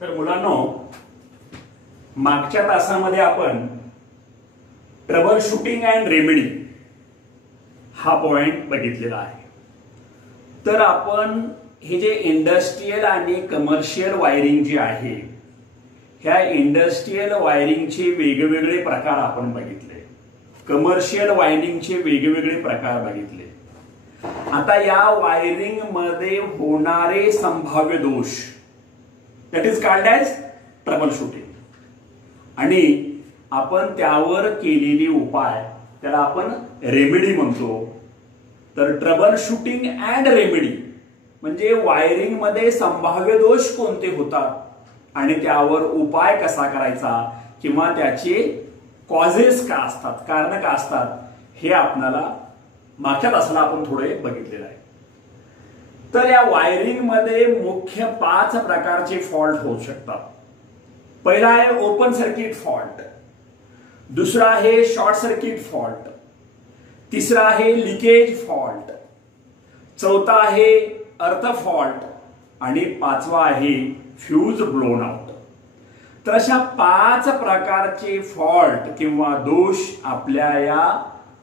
तर मुलांनो, मागच्या तासामध्ये आपण ट्रबल शूटिंग अँड रेमेडी हा पॉइंट बघितलेला आहे. तर आपण हे जे इंडस्ट्रियल आणि कमर्शियल वायरिंग जे आहे, ह्या इंडस्ट्रियल वायरिंगचे वेगवेगळे प्रकार आपण बघितले, कमर्शियल वायरिंगचे वेगवेगळे प्रकार बघितले. आता या वायरिंग मध्ये होणारे संभाव्य दोष, that is called as trouble shooting, आणि आपण त्यावर केलेली उपाय त्याला आपण रेमेडी म्हणतो. तर ट्रबल शूटिंग अँड रेमेडी म्हणजे वायरिंग मध्ये संभाव्य दोष कोणते होतात आणि त्यावर उपाय कसा करायचा किंवा त्याचे कॉजेस का असतात, कारण का असतात, हे आपल्याला मागच्या तासाला आपण थोडे बघितलेलं आहे. तर या वायरिंग मध्ये मुख्य 5 प्रकारचे फॉल्ट होऊ शकतात. पहिला आहे ओपन सर्किट फॉल्ट, दुसरा आहे शॉर्ट सर्किट फॉल्ट, तिसरा आहे लिकेज फॉल्ट, चौथा आहे अर्थ फॉल्ट आणि 5वा आहे फ्यूज ब्लोन आउट. तर अशा 5 प्रकारचे फॉल्ट किंवा दोष आपल्या या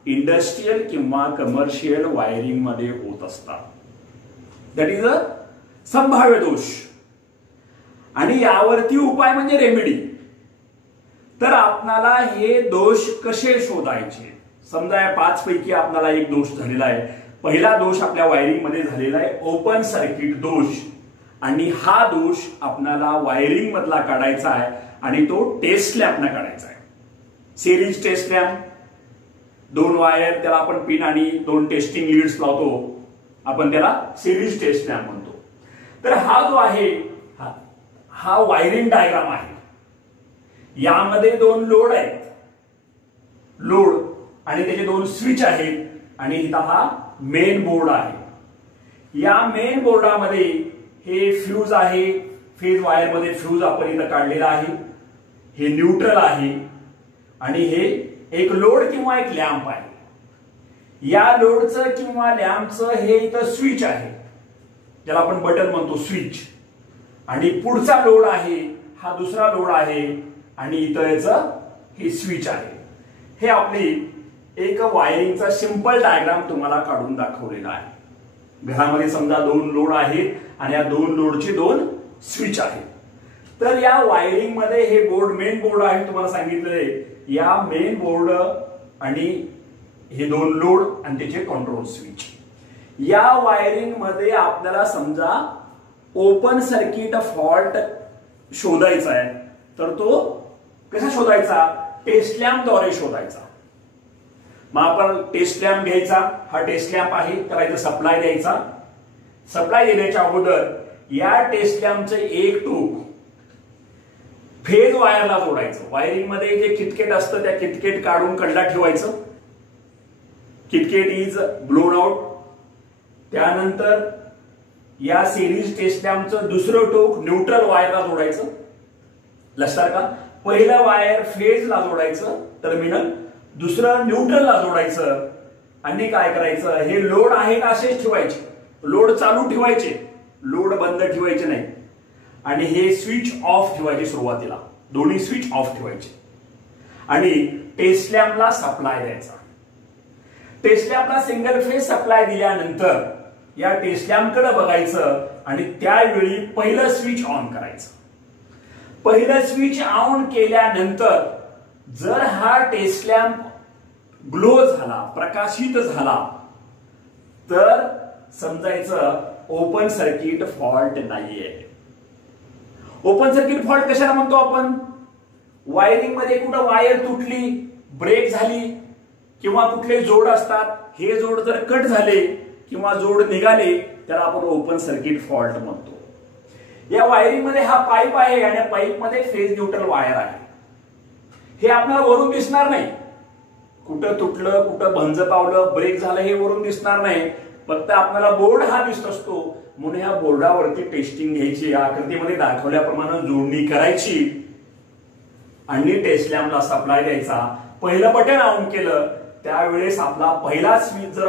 इंडस्ट्रियल किंवा कमर्शियल वायरिंग मध्ये होत असतात. दॅट इज अ संभाव्य दोष, आणि यावरती उपाय म्हणजे रेमेडी. तर आपल्याला हे दोष कसे शोधायचे? समजा या 5 पैकी आपल्याला एक दोष झालेला आहे. पहिला दोष आपल्या वायरिंग मध्ये झालेला आहे ओपन सर्किट दोष, आणि हा दोष आपल्याला वायरिंग मधला काढायचा आहे आणि तो टेस्ट लॅम्पना काढायचा आहे. सिरीज टेस्ट लॅम्प, 2 वायर, त्याला आपण पिन आणि 2 टेस्टिंग लीड्स लावतो, आपण त्याला सिरीज टेस्ट लॅम्प म्हणतो. तर हा जो आहे हा वायरिंग डायग्राम आहे. यामध्ये 2 लोड आहेत, लोड आणि त्याचे 2 स्विच आहेत, आणि इथं हा मेन बोर्ड आहे. या मेन बोर्डामध्ये हे फ्यूज आहे, फेज वायर मध्ये फ्यूज आपण इथं काढलेला आहे, हे न्यूट्रल आहे, आणि हे एक लोड किंवा एक लॅम्प आहे. या लोडचं किंवा लॅम्पचं हे इथं स्विच आहे, ज्याला आपण बटन म्हणतो स्विच, आणि पुढचा लोड आहे हा दुसरा लोड आहे, आणि इथं याचं हे स्विच आहे. हे आपली एक वायरिंगचा सिंपल डायग्राम तुम्हाला काढून दाखवलेला आहे. घरामध्ये समजा 2 लोड आहेत आणि या 2 लोडचे 2 स्विच आहेत. तर या वायरिंग मध्ये हे बोर्ड मेन बोर्ड आहे, तुम्हाला सांगितलंय. या मेन बोर्ड आणि हे 2 लोड आणि त्याचे कंट्रोल स्विच. या वायरिंग मध्ये आपल्याला समजा ओपन सर्किट फॉल्ट शोधायचा आहे, तर तो कसा शोधायचा? टेस्ट लॅम्प द्वारे शोधायचा. मग आपण टेस्ट लॅम्प घ्यायचा, हा टेस्ट लॅम्प आहे, त्याला इथं सप्लाय द्यायचा. सप्लाय देण्याच्या अगोदर या टेस्ट लॅम्पचं एक टोक फेज वायरला जोडायचं. वायरिंग मध्ये जे किटकेट असतं त्या किटकेट काढून कडला ठेवायचं. KitKat is blown out. त्यानंतर या सिरीज टेस्ट लॅम्पचं दुसरं टोक न्यूट्रल वायरला जोडायचं. लक्षात का? पहिलं वायर फेजला जोडायचं टर्मिनल, दुसरं न्यूट्रलला जोडायचं, आणि काय करायचं? हे लोड आहेत असेच ठेवायचे, लोड चालू ठेवायचे, लोड बंद ठेवायचे नाही, आणि हे स्विच ऑफ ठेवायचे. सुरुवातीला दोन्ही स्विच ऑफ ठेवायचे, आणि टेस्ट लॅम्पला सप्लाय द्यायचा. टेस्ट लॅम्पला सिंगल फेज सप्लाय दिल्यानंतर या टेस्ट लॅम्पकडे बघायचं, आणि त्यावेळी पहिलं स्विच ऑन करायचं. पहिलं स्विच ऑन केल्यानंतर जर हा टेस्ट लॅम्प ग्लो झाला, प्रकाशित झाला, तर समजायचं ओपन सर्किट फॉल्ट नाहीये. ओपन सर्किट फॉल्ट कशाला म्हणतो आपण? वायरिंग मध्ये कुठं वायर तुटली, ब्रेक झाली, किंवा कुठले जोड असतात, हे जोड जर कट झाले किंवा जोड निघाले, त्याला आपण ओपन सर्किट फॉल्ट म्हणतो. या वायरिंग मध्ये हा पाईप आहे, आणि पाईप मध्ये फेज न्यूट्रल वायर आहे. हे आपल्याला वरून दिसणार नाही, कुठं तुटलं, कुठं भंज पावलं, ब्रेक झालं, हे वरून दिसणार नाही. फक्त आपल्याला बोर्ड हा दिसत असतो. म्हणून ह्या बोर्डावरती टेस्टिंग घ्यायची, आकृतीमध्ये दाखवल्याप्रमाणे जोडणी करायची, आणि टेस्ट लॅम्पला सप्लाय द्यायचा. पहिलं बटन ऑन केलं त्यावेळेस आपला पहिला स्विच जर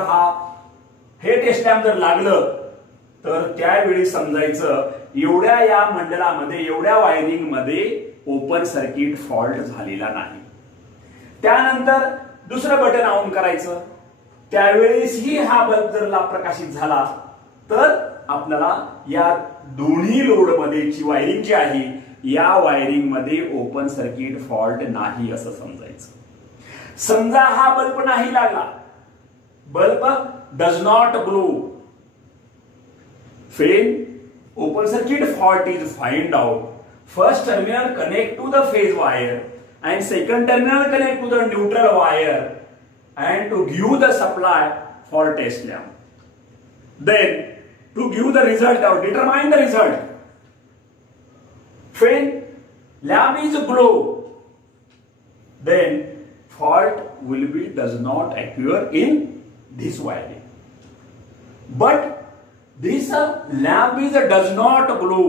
हे टेस्ट लॅम्प जर लागलं तर त्यावेळी समजायचं एवढ्या या मंडळामध्ये एवढ्या वायरिंग मध्ये ओपन सर्किट फॉल्ट झालेला नाही. त्यानंतर दुसरं बटन ऑन करायचं, त्यावेळेसही हा बल्ब जर प्रकाशित झाला तर आपल्याला या दोन्ही लोड मध्ये जी वायरिंग जी आहे या वायरिंग मध्ये ओपन सर्किट फॉल्ट नाही असं समजायचं. समजा हा बल्ब नाही लागला, bulb does not glow, when open circuit fault is find out, first terminal connect to the phase wire and second terminal connect to the neutral wire and to give the supply for test lamp. Then to give the result or determine the result, when lamp is glow, then fault will be does not occur in this wiring. But this lamp is does not glow,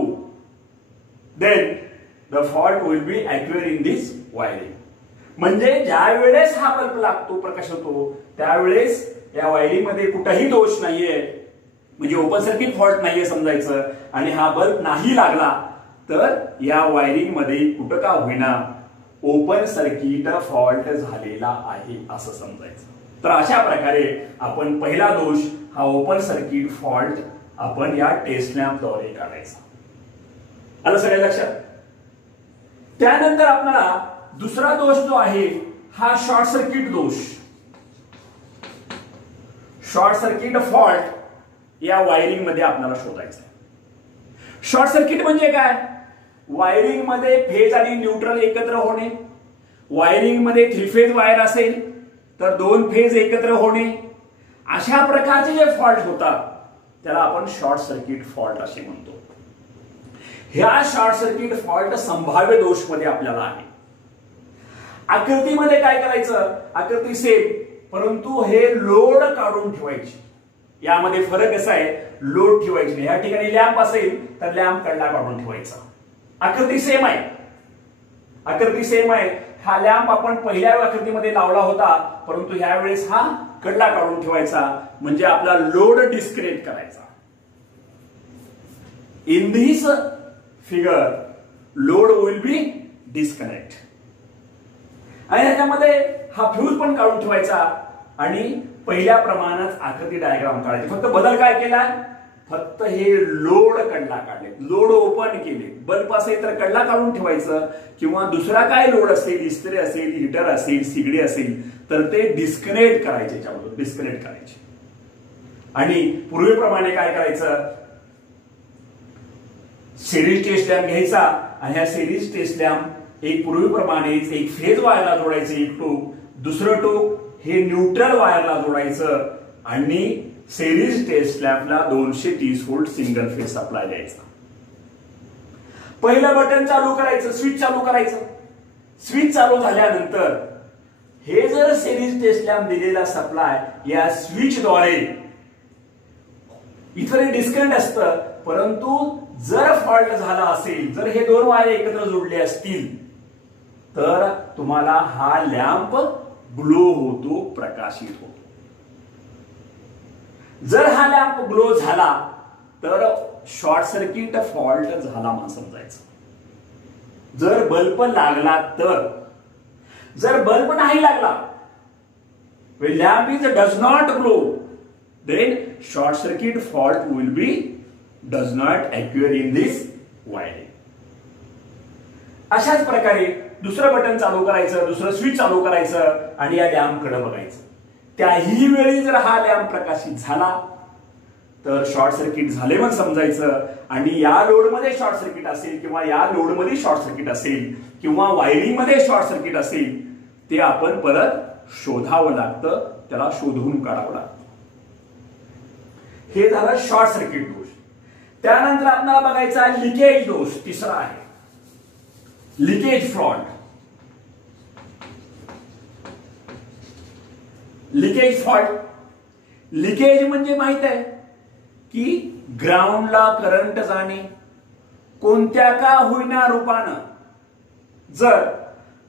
then the fault will be occur in this wiring. म्हणजे ज्या वेळेस हा bulb लागतो, प्रकाश होतो, त्यावेळेस या wiring मध्ये कुठेही दोष नाहीये, म्हणजे ओपन सर्किट फॉल्ट नाहीये समजायचं. आणि हा बल्ब नाही लागला तर या वायरिंग मध्ये कुठं का होईना ओपन सर्किट फॉल्ट झालेला आहे असं समजायचं. तर अशा प्रकारे आपण पहिला दोष हा ओपन सर्किट फॉल्ट आपण या टेस्ट लॅम्प द्वारे काढायचा. आलं सगळ्या लक्षात. त्यानंतर आपल्याला दुसरा दोष जो आहे हा शॉर्ट सर्किट दोष, शॉर्ट सर्किट फॉल्ट या वायरिंग मध्ये आपल्याला शोधायचा. शॉर्ट सर्किट म्हणजे काय? वायरिंग मध्ये फेज आणि न्यूट्रल एकत्र होणे, वायरिंग मध्ये 3 फेज वायर असेल तर 2 फेज एकत्र होणे, अशा प्रकारचे जे फॉल्ट होतात त्याला आपण शॉर्ट सर्किट फॉल्ट असे म्हणतो. ह्या शॉर्ट सर्किट फॉल्ट संभाव्य दोष मध्ये आपल्याला आहे. आकृतीमध्ये काय करायचं, आकृती सेम, परंतु हे लोड काढून ठेवायची. यामध्ये फरक असा आहे, लोड ठेवायची नाही. या ठिकाणी लॅम्प असेल तर लॅम्प कडला काढून ठेवायचा. आकृती सेम आहे, आकृती सेम आहे. हा लॅम्प आपण पहिल्या आकृतीमध्ये लावला होता, परंतु ह्या वेळेस हा कडला काढून ठेवायचा, म्हणजे आपला लोड डिस्कनेक्ट करायचा. In this figure load will be disconnect. आणि ह्याच्यामध्ये हा फ्यूज पण काढून ठेवायचा आणि पहिल्या प्रमाणात आकृती डायग्राम काढायची. फक्त बदल काय केला, फक्त हे लोड कडला काढले, लोड ओपन केले. बल्ब असेल तर कडला काढून ठेवायचं, किंवा दुसरा काय लोड असेल, इस्त्री असेल, हीटर असेल, सिगडी असेल तर ते डिस्कनेक्ट करायचे, याच्यामधून डिस्कनेक्ट करायचे. आणि पूर्वीप्रमाणे काय करायचं, सिरीज टेस्ट लॅम्प घ्यायचा आणि ह्या सिरीज टेस्ट लॅम्प एक पूर्वीप्रमाणेच एक फेज वायरला जोडायचं एक टोक, दुसरं टोक हे न्यूट्रल वायरला जोडायचं आणि सिरीज टेस्ट लॅम्पला 230 व्होल्ट सिंगल फेज सप्लाय द्यायचा. पहिलं बटन चालू करायचं, स्विच चालू करायचं. स्विच चालू झाल्यानंतर हे जर सिरीज टेस्ट लॅम्प दिलेला सप्लाय या स्विच द्वारे इथं डिस्कनेक्ट असतं, परंतु जर फॉल्ट झाला असेल, जर हे 2 वायर एकत्र जोडले असतील तर तुम्हाला हा लॅम्प ग्लो होतो, प्रकाशित होतो. जर हा लॅम्प ग्लो झाला तर शॉर्ट सर्किट फॉल्ट झाला म्हणून समजायचं. जर बल्ब लागला तर, जर बल्ब नाही लागला, when lamp is does not glow, then short circuit fault will be does not occur in this wiring. अशाच प्रकारे दुसरं बटन चालू करायचं, दुसरं स्विच चालू करायचं आणि या लॅम्प कडे बघायचं. त्याही वेळी जर हा लॅम्प प्रकाशित झाला तर शॉर्ट सर्किट झाले म्हणून समजायचं. आणि या लोड मध्ये शॉर्ट सर्किट असेल किंवा या लोड मध्ये शॉर्ट सर्किट असेल किंवा वायरिंग मध्ये शॉर्ट सर्किट असेल ते आपण परत शोधावं लागतं, त्याला शोधून काढावं लागतं. हे झालं शॉर्ट सर्किट दोष. त्यानंतर आपल्याला बघायचा लिकेज दोष, तिसरा आहे leakage fault. Leakage fault, leakage म्हणजे माहित आहे की ग्राउंडला करंट जाणे कोणत्या का होईना रूपानं. जर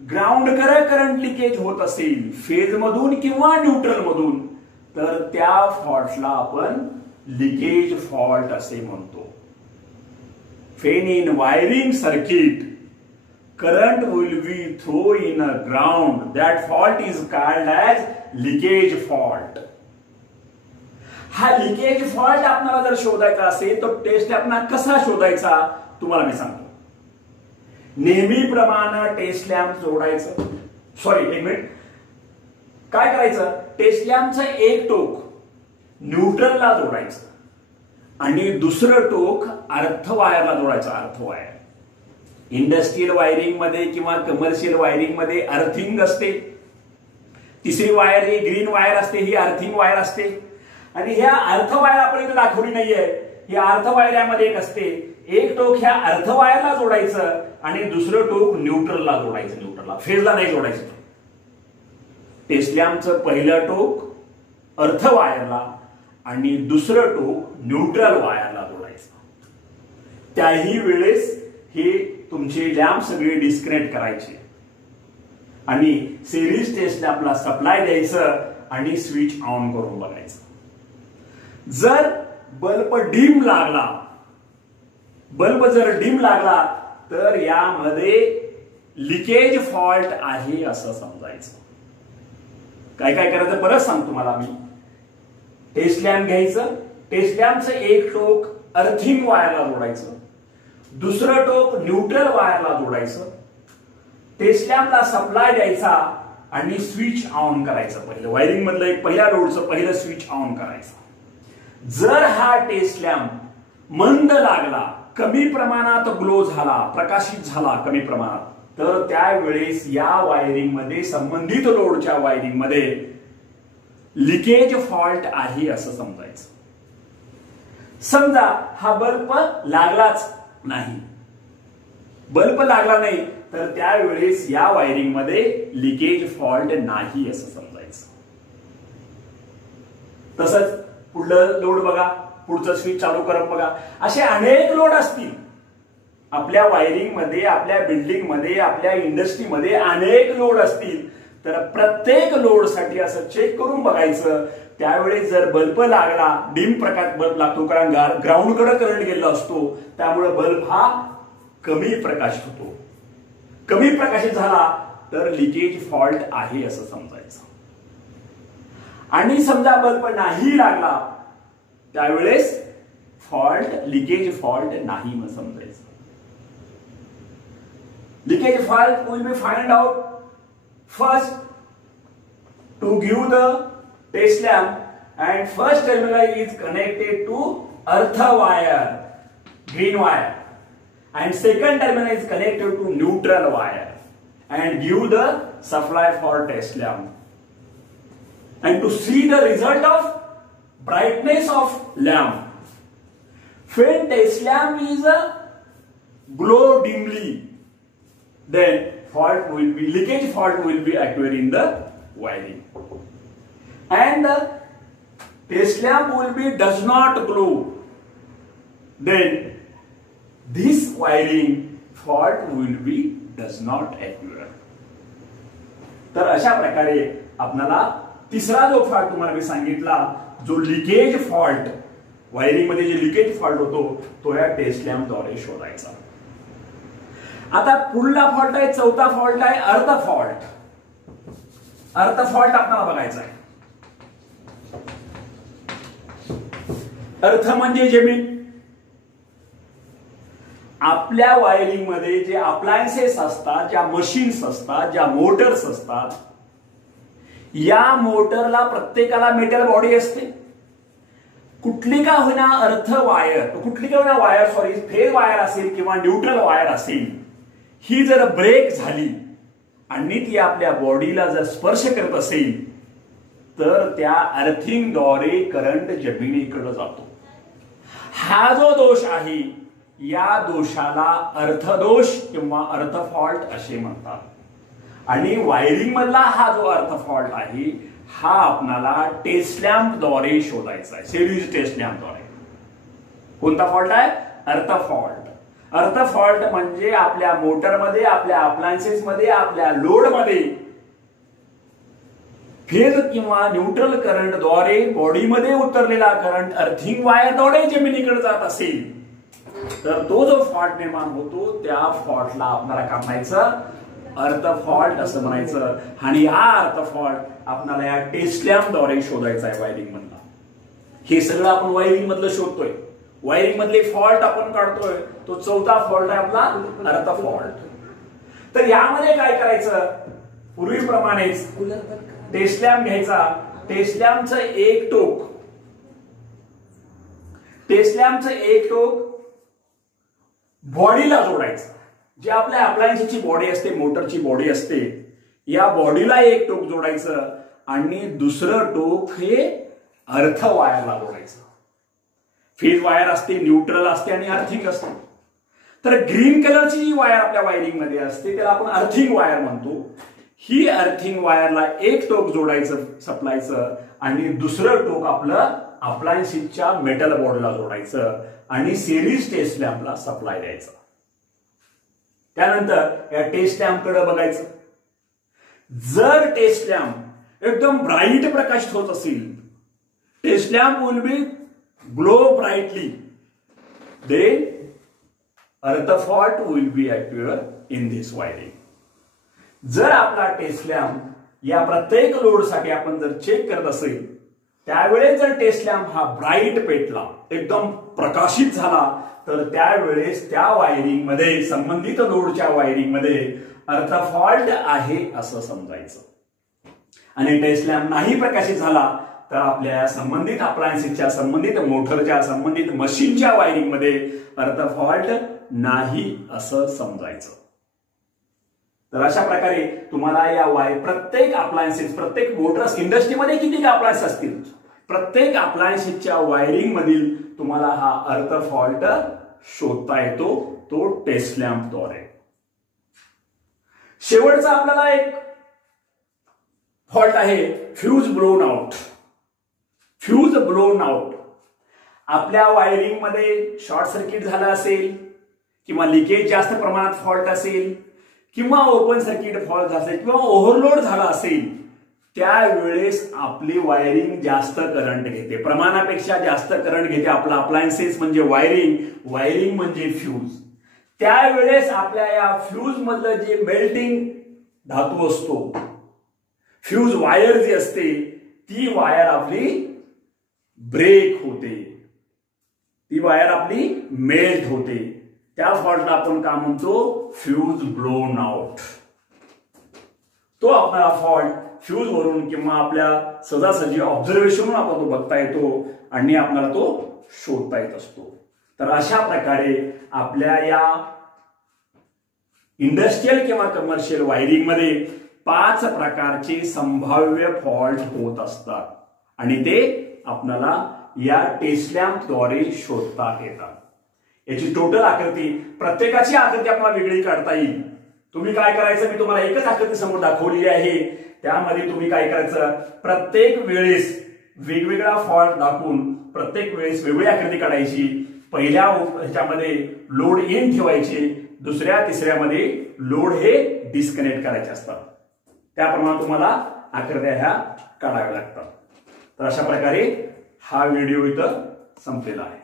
ग्राउंड करंट लिकेज होत असेल फेज मधून किंवा न्यूट्रल मधून तर त्या फॉल्टला आपण लिकेज फॉल्ट असे म्हणतो. When in wiring circuit, current will be through in a ground. That fault is called as leakage fault. हा लिकेज फॉल्ट आपल्याला जर शोधायचा असेल तर टेस्ट लॅम्प कसा शोधायचा तुम्हाला मी सांगतो. नेहमीप्रमाणे टेस्ट लॅम्प जोडायचं. सॉरी एक मिनिट, काय करायचं, टेस्ट लॅम्पचं एक टोक न्यूट्रलला जोडायचं आणि दुसरं टोक अर्थ वायरला जोडायचं. अर्थ वायर इंडस्ट्रियल वायरिंग मध्ये किंवा कमर्शियल वायरिंग मध्ये अर्थिंग असते. तिसरी वायर ही ग्रीन वायर असते, ही अर्थिंग वायर असते. आणि ह्या अर्थ वायर आपण इथे दाखवली नाहीये. ही अर्थ वायर यामध्ये एक असते. एक टोक ह्या अर्थ वायरला जोडायचं आणि दुसरं टोक न्यूट्रलला जोडायचं. न्यूट्रलला, फेजला नाही जोडायचं. टेस्ट लॅम्पचं पहिलं टोक अर्थ वायरला आणि दुसरं टोक न्यूट्रल वायरला जोडायचं. त्याही वेळेस हे तुमचे लॅम्प सगळे डिस्कनेक्ट करायचे आणि सिरीज टेस्ट लॅम्पला सप्लाय द्यायचं आणि स्विच ऑन करून बघायचं. जर बल्ब डिम लागला, बल्ब जर डिम लागला तर यामध्ये लिकेज फॉल्ट आहे असं समजायचं. काय काय करायचं परत सांगतो मला मी. टेस्ट लॅम्प घ्यायचं, टेस्ट लॅम्पचं एक टोक अर्थिंग वायरला जोडायचं, दुसरं टोक न्यूट्रल वायरला जोडायचं. टेस्ट लॅम्पला सप्लाय द्यायचा आणि स्विच ऑन करायचं. पहिलं वायरिंग मधलं एक पहिल्या लोडचं पहिलं स्विच ऑन करायचं. जर हा टेस्ट लॅम्प मंद लागला, कमी प्रमाणात ग्लो झाला, प्रकाशित झाला कमी प्रमाणात, तर त्यावेळेस या वायरिंग मध्ये संबंधित लोडच्या वायरिंग मध्ये लिकेज फॉल्ट आहे असं समजायचं. समजा हा बल्ब लागलाच नाही, बल्ब लागला नाही तर त्यावेळेस या वायरिंग मध्ये लिकेज फॉल्ट नाही असं समजायचं. तसंच पुढलं लोड बघा, पुढचं स्विच चालू करत बघा. असे अनेक लोड असतील आपल्या वायरिंग मध्ये, आपल्या बिल्डिंग मध्ये, आपल्या इंडस्ट्रीमध्ये अनेक लोड असतील. तर प्रत्येक लोडसाठी असं चेक करून बघायचं. त्यावेळेस जर बल्ब लागला, डिम प्रकाश बल्ब लागतो, कारण ग्राउंड कडे करंट गेला असतो, त्यामुळे बल्ब हा कमी प्रकाशित होतो. कमी प्रकाशित झाला तर लिकेज फॉल्ट आहे असं समजायचं. आणि समजा बल्ब नाही लागला त्यावेळेस फॉल्ट, लिकेज फॉल्ट नाही मग समजायचं. Leakage fault will B find out first to give the test lamp, and first terminal is connected to earth wire, green wire, and second terminal is connected to neutral wire and give the supply for test lamp. And to see the result of brightness of lamp, when test lamp is a glow dimly, then fault will be, leakage fault will be occurring in the wiring, and the test lamp will be does not glow, then this wiring fault will be does not occur. तर अशा प्रकारे आपल्याला तिसरा जो fault तुम्हाला मी सांगितला, जो leakage fault, wiring मध्ये जे लिकेज फॉल्ट होतो तो या टेस्ट लॅम्प द्वारे शोधायचा. आता पुढला फॉल्ट आहे, चौथा फॉल्ट आहे अर्थ फॉल्ट. अर्थ फॉल्ट आपल्याला बघायचा आहे. अर्थ म्हणजे जमीन. आपल्या वायरिंग मध्ये जे अप्लायन्सेस असतात, ज्या मशीन्स असतात, ज्या मोटर्स असतात, या मोटरला प्रत्येकाला मेटल बॉडी असते. कुठली का होईना अर्थ वायर, कुठली का होईना वायर, सॉरी फेज वायर असेल किंवा न्यूट्रल वायर असेल, ही जर ब्रेक झाली आणि ती आपल्या बॉडीला जर स्पर्श करत असेल तर त्या अर्थिंगद्वारे करंट जमिनीकडे जातो. हा जो दोष आहे या दोषाला अर्थदोष किंवा अर्थ फॉल्ट असे म्हणतात. आणि वायरिंग मधला हा जो अर्थ फॉल्ट आहे हा आपल्याला टेस्ट लॅम्प द्वारे शोधायचा आहे, सिरीज टेस्ट लॅम्प द्वारे. कोणता फॉल्ट आहे? अर्थ फॉल्ट. अर्थ फॉल्ट म्हणजे आपल्या मोटरमध्ये, आपल्या अप्लायन्सेस मध्ये, आपल्या लोड मध्ये फेज किंवा न्यूट्रल करंटद्वारे बॉडीमध्ये उतरलेला करंट अर्थिंग वायरद्वारे जमिनीकडे जात असेल तर तो जो फॉल्ट निर्माण होतो त्या फॉल्टला आपल्याला काय म्हणायचं, अर्थ फॉल्ट असं म्हणायचं. आणि हा अर्थ फॉल्ट आपल्याला या टेस्ट लॅम्पद्वारे शोधायचा आहे वायरिंग मधला. हे सगळं आपण वायरिंग मधलं शोधतोय, वायरिंग मधले फॉल्ट आपण काढतोय. तो चौथा फॉल्ट आहे आपला अर्थ फॉल्ट. तर यामध्ये काय करायचं, पूर्वीप्रमाणेच टेस्ट लॅम्प घ्यायचा. टेस्ट लॅम्पचं एक टोक बॉडीला जोडायचं. जे आपल्या अप्लायन्सची बॉडी असते, मोटरची बॉडी असते, या बॉडीला एक टोक जोडायचं आणि दुसरं टोक हे अर्थ वायरला जोडायचं. फेज वायर असते, न्यूट्रल असते आणि अर्थिंग असते. तर ग्रीन कलरची जी वायर आपल्या वायरिंग मध्ये असते त्याला आपण अर्थिंग वायर म्हणतो. ही अर्थिंग वायरला एक टोक जोडायचं सप्लायचं आणि दुसरं टोक आपलं अप्लायन्सच्या मेटल बॉडीला जोडायचं आणि सिरीज टेस्ट लॅम्पला सप्लाय द्यायचं. त्यानंतर या टेस्ट लॅम्प कडे बघायचं. जर टेस्ट लॅम्प एकदम ब्राईट प्रकाशित होत असेल, test lamp will be glow brightly, then earth fault will be appear in this wiring. जर आपला टेस्ट लॅम्प या प्रत्येक लोडसाठी आपण जर चेक करत असेल त्यावेळेस जर टेस्ट लॅम्प हा ब्राईट पेटला, एकदम प्रकाशित झाला, तर त्यावेळेस त्या वायरिंग मध्ये, संबंधित लोडच्या वायरिंग मध्ये अर्थ फॉल्ट आहे असं समजायचं. आणि टेस्ट लॅम्प नाही प्रकाशित झाला तर आपल्या संबंधित अप्लायन्सच्या, संबंधित मोटरच्या, संबंधित मशीनच्या वायरिंग मध्ये अर्थ फॉल्ट नाही असं समजायचं. तर अशा प्रकारे तुम्हाला या प्रत्येक अप्लायन्सेस, प्रत्येक मोटर्स, इंडस्ट्रीमध्ये किती अप्लायन्स असतील, प्रत्येक अप्लायन्सेसच्या वायरिंग मधील तुम्हाला हा अर्थ फॉल्ट शोधता येतो, तो टेस्ट लॅम्पद्वारे. शेवटचा आपल्याला एक फॉल्ट आहे fuse blown out. Fuse blown out. आपल्या वायरिंग मध्ये शॉर्ट सर्किट झालं असेल किंवा लिकेज जास्त प्रमाणात फॉल्ट असेल किंवा ओपन सर्किट फॉल्ट असेल किंवा ओव्हरलोड झाला असेल, त्यावेळेस आपली वायरिंग जास्त करंट घेते, प्रमाणापेक्षा जास्त करंट घेते. आपला अप्लायन्सेस म्हणजे वायरिंग म्हणजे फ्यूज. त्यावेळेस आपल्या या फ्यूज मधलं जे मेल्टिंग धातू असतो, फ्यूज वायर जी असते, ती वायर आपली ब्रेक होते, ती वायर आपली मेल्ट होते. त्या फॉल्टला आपण काय म्हणतो, फ्यूज ब्लोन आउट. तो आपला फॉल्ट फ्यूज वरून किंवा आपल्या सहजासहजी ऑब्झर्वेशनवरून आपण तो बघता येतो आणि आपल्याला तो शोधता येत असतो. तर अशा प्रकारे आपल्या या इंडस्ट्रियल किंवा कमर्शियल वायरिंग मध्ये 5 प्रकारचे संभाव्य फॉल्ट होत असतात आणि ते आपल्याला या टेस्ट लॅम्पद्वारे शोधता येतात. याची टोटल आकृती, प्रत्येकाची आकृती आपल्याला वेगळी काढता येईल. तुम्ही काय करायचं, मी तुम्हाला एकच आकृती समोर दाखवलेली आहे. त्यामध्ये तुम्ही काय करायचं, प्रत्येक वेळेस वेगवेगळा फॉल्ट दाखवून प्रत्येक वेळेस वेगळी आकृती काढायची. पहिल्या ह्याच्यामध्ये लोड इन ठेवायचे, दुसऱ्या तिसऱ्यामध्ये लोड हे डिस्कनेक्ट करायचे असतात. त्याप्रमाणे तुम्हाला आकृत्या ह्या काढाव्या लागतात. तर अशा प्रकारे हा व्हिडिओ इथं संपलेला आहे.